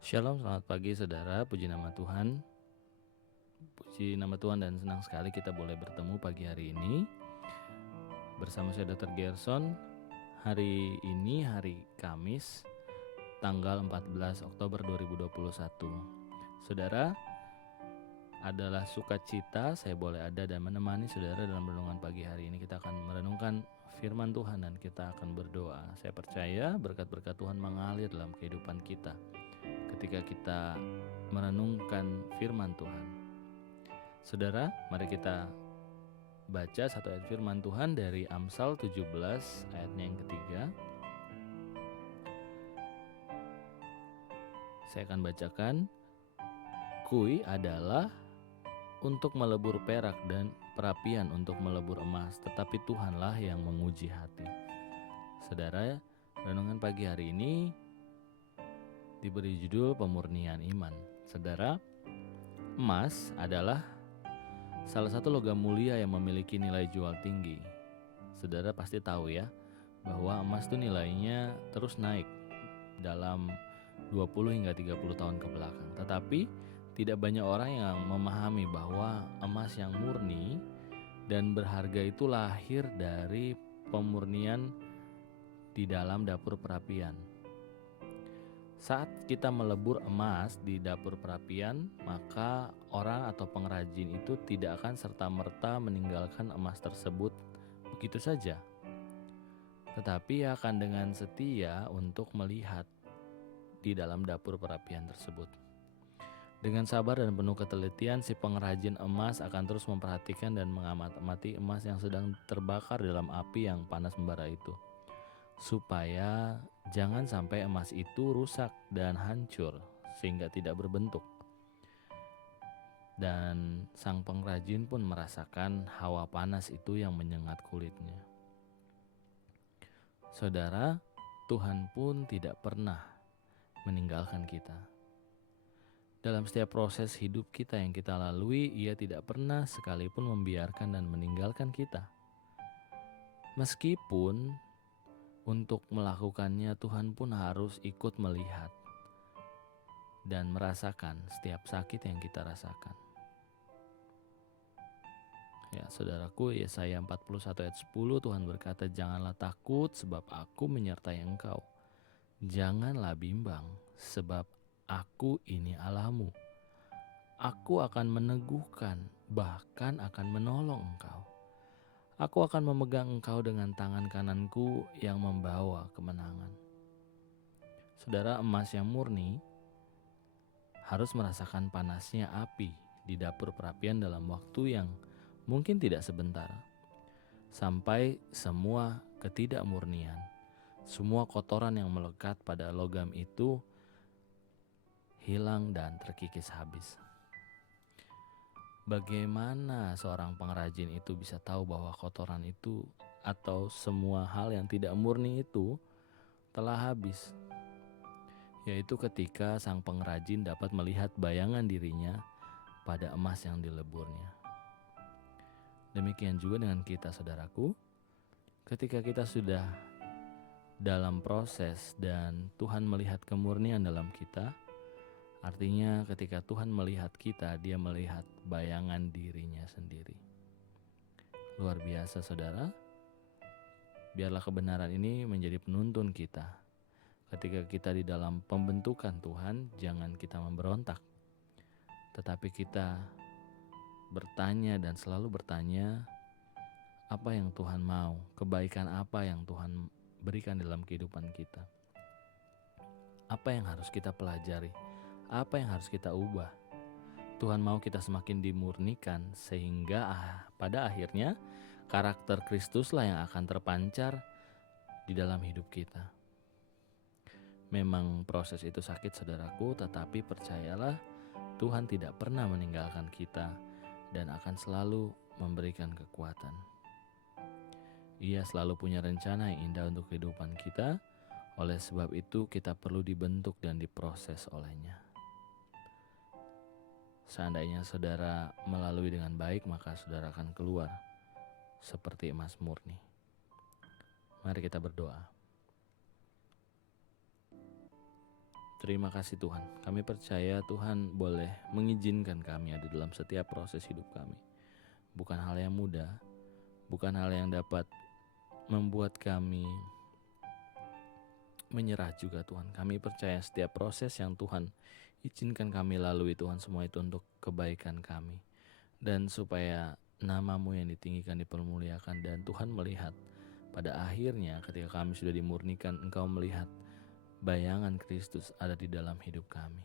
Shalom, selamat pagi saudara, puji nama Tuhan. Puji nama Tuhan dan senang sekali kita boleh bertemu pagi hari ini. Bersama saya Dr. Gerson. Hari ini hari Kamis, tanggal 14 Oktober 2021. Saudara, adalah sukacita saya boleh ada dan menemani saudara dalam renungan pagi hari ini. Kita akan merenungkan firman Tuhan dan kita akan berdoa. Saya percaya berkat-berkat Tuhan mengalir dalam kehidupan kita ketika kita merenungkan firman Tuhan. Saudara, mari kita baca satu ayat firman Tuhan dari Amsal 17 ayatnya yang ketiga. Saya akan bacakan. Kui adalah untuk melebur perak dan perapian untuk melebur emas, tetapi Tuhanlah yang menguji hati. Saudara, renungan pagi hari ini diberi judul pemurnian iman. Saudara, emas adalah salah satu logam mulia yang memiliki nilai jual tinggi. Saudara pasti tahu ya, bahwa emas itu nilainya terus naik dalam 20 hingga 30 tahun ke belakang. Tetapi tidak banyak orang yang memahami bahwa emas yang murni dan berharga itu lahir dari pemurnian di dalam dapur perapian. Saat kita melebur emas di dapur perapian, maka orang atau pengrajin itu tidak akan serta-merta meninggalkan emas tersebut begitu saja. Tetapi akan dengan setia untuk melihat di dalam dapur perapian tersebut. Dengan sabar dan penuh ketelitian, si pengrajin emas akan terus memperhatikan dan mengamati emas yang sedang terbakar dalam api yang panas membara itu, supaya jangan sampai emas itu rusak dan hancur sehingga tidak berbentuk. Dan sang pengrajin pun merasakan hawa panas itu yang menyengat kulitnya. Saudara, Tuhan pun tidak pernah meninggalkan kita. Dalam setiap proses hidup kita yang kita lalui, Ia tidak pernah sekalipun membiarkan dan meninggalkan kita. Meskipun untuk melakukannya Tuhan pun harus ikut melihat dan merasakan setiap sakit yang kita rasakan. Ya, saudaraku, Yesaya 41 ayat 10 Tuhan berkata, "Janganlah takut sebab aku menyertai engkau. Janganlah bimbang sebab aku ini Allahmu. Aku akan meneguhkan, bahkan akan menolong engkau. Aku akan memegang engkau dengan tangan kananku yang membawa kemenangan." Saudara, emas yang murni harus merasakan panasnya api di dapur perapian dalam waktu yang mungkin tidak sebentar, sampai semua ketidakmurnian, semua kotoran yang melekat pada logam itu hilang dan terkikis habis. Bagaimana seorang pengrajin itu bisa tahu bahwa kotoran itu atau semua hal yang tidak murni itu telah habis? Yaitu ketika sang pengrajin dapat melihat bayangan dirinya pada emas yang dileburnya. Demikian juga dengan kita, saudaraku. Ketika kita sudah dalam proses dan Tuhan melihat kemurnian dalam kita, artinya ketika Tuhan melihat kita, Dia melihat bayangan dirinya sendiri. Luar biasa, saudara. Biarlah kebenaran ini menjadi penuntun kita. Ketika kita di dalam pembentukan Tuhan, jangan kita memberontak, tetapi kita bertanya dan selalu bertanya, apa yang Tuhan mau, kebaikan apa yang Tuhan berikan dalam kehidupan kita, apa yang harus kita pelajari, apa yang harus kita ubah. Tuhan mau kita semakin dimurnikan sehingga pada akhirnya karakter Kristuslah yang akan terpancar di dalam hidup kita. Memang proses itu sakit, saudaraku, tetapi percayalah, Tuhan tidak pernah meninggalkan kita dan akan selalu memberikan kekuatan. Ia selalu punya rencana yang indah untuk kehidupan kita. Oleh sebab itu kita perlu dibentuk dan diproses olehnya. Seandainya saudara melalui dengan baik, maka saudara akan keluar seperti emas murni. Mari kita berdoa. Terima kasih Tuhan. Kami percaya Tuhan boleh mengizinkan kami ada dalam setiap proses hidup kami. Bukan hal yang mudah, bukan hal yang dapat membuat kami menyerah juga Tuhan. Kami percaya setiap proses yang Tuhan izinkan kami lalui Tuhan, semua itu untuk kebaikan kami. Dan supaya nama-Mu yang ditinggikan, dipermuliakan, dan Tuhan melihat pada akhirnya ketika kami sudah dimurnikan, Engkau melihat bayangan Kristus ada di dalam hidup kami.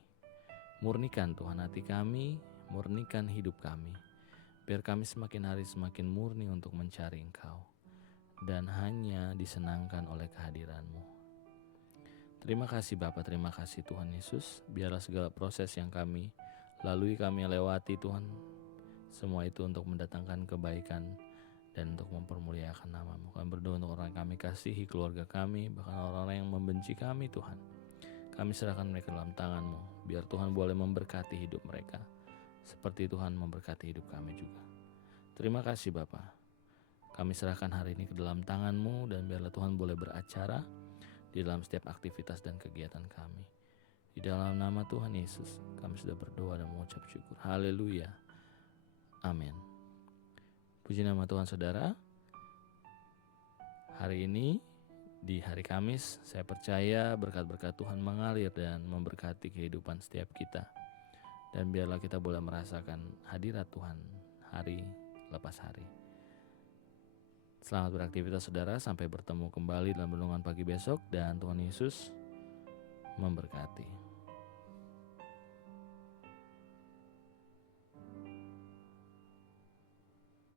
Murnikan Tuhan hati kami, murnikan hidup kami, biar kami semakin hari semakin murni untuk mencari Engkau dan hanya disenangkan oleh kehadiran-Mu. Terima kasih Bapa, terima kasih Tuhan Yesus. Biarlah segala proses yang kami lalui, kami lewati Tuhan, semua itu untuk mendatangkan kebaikan dan untuk mempermuliakan nama-Mu. Kami berdoa untuk orang yang kami kasihi, keluarga kami, bahkan orang-orang yang membenci kami Tuhan. Kami serahkan mereka dalam tangan-Mu, biar Tuhan boleh memberkati hidup mereka, seperti Tuhan memberkati hidup kami juga. Terima kasih Bapa. Kami serahkan hari ini ke dalam tangan-Mu, dan biarlah Tuhan boleh beracara di dalam setiap aktivitas dan kegiatan kami. Di dalam nama Tuhan Yesus, kami sudah berdoa dan mengucap syukur. Haleluya. Amin. Puji nama Tuhan saudara. Hari ini di hari Kamis, saya percaya berkat-berkat Tuhan mengalir dan memberkati kehidupan setiap kita. Dan biarlah kita boleh merasakan hadirat Tuhan hari lepas hari. Selamat beraktivitas saudara, sampai bertemu kembali dalam renungan pagi besok, dan Tuhan Yesus memberkati.